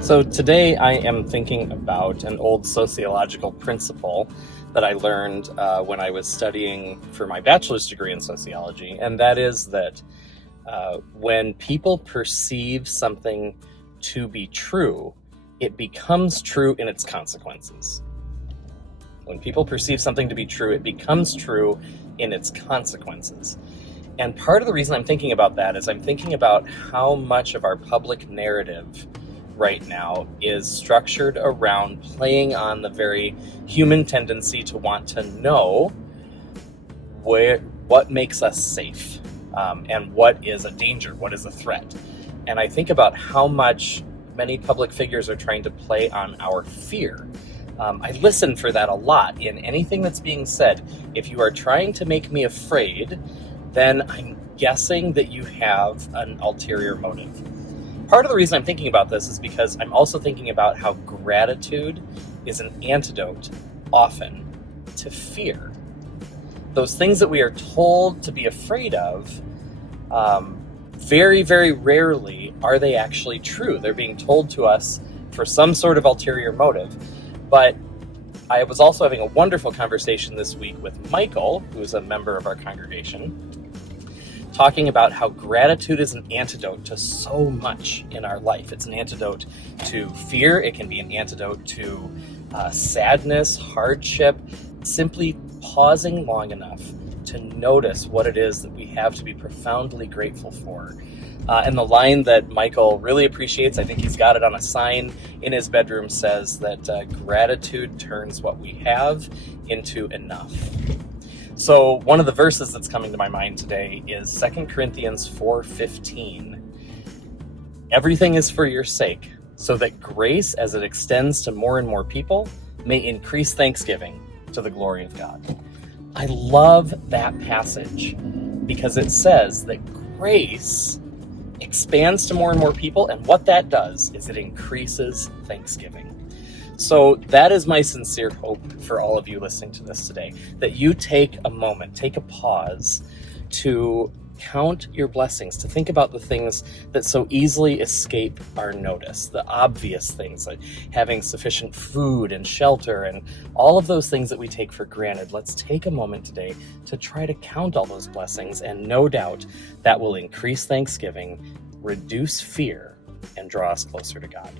So today I am thinking about an old sociological principle that I learned when I was studying for my bachelor's degree in sociology, and that is that when people perceive something to be true, it becomes true in its consequences. When people perceive something to be true, it becomes true in its consequences. And part of the reason I'm thinking about that is I'm thinking about how much of our public narrative right now is structured around playing on the very human tendency to want to know what makes us safe, and what is a danger, what is a threat. And I think about how much many public figures are trying to play on our fear. I listen for that a lot in anything that's being said. If you are trying to make me afraid, then I'm guessing that you have an ulterior motive. Part of the reason I'm thinking about this is because I'm also thinking about how gratitude is an antidote, often, to fear. Those things that we are told to be afraid of, very, very rarely are they actually true. They're being told to us for some sort of ulterior motive. But I was also having a wonderful conversation this week with Michael, who's a member of our congregation, talking about how gratitude is an antidote to so much in our life. It's an antidote to fear. It can be an antidote to sadness, hardship, simply pausing long enough to notice what it is that we have to be profoundly grateful for. And the line that Michael really appreciates, I think he's got it on a sign in his bedroom, says that gratitude turns what we have into enough. So one of the verses that's coming to my mind today is 2 Corinthians 4:15. Everything is for your sake, so that grace, as it extends to more and more people, may increase thanksgiving to the glory of God. I love that passage because it says that grace expands to more and more people, and what that does is it increases thanksgiving. So that is my sincere hope for all of you listening to this today, that you take a moment, take a pause to count your blessings, to think about the things that so easily escape our notice, the obvious things like having sufficient food and shelter and all of those things that we take for granted. Let's take a moment today to try to count all those blessings, and no doubt that will increase thanksgiving, reduce fear, and draw us closer to God.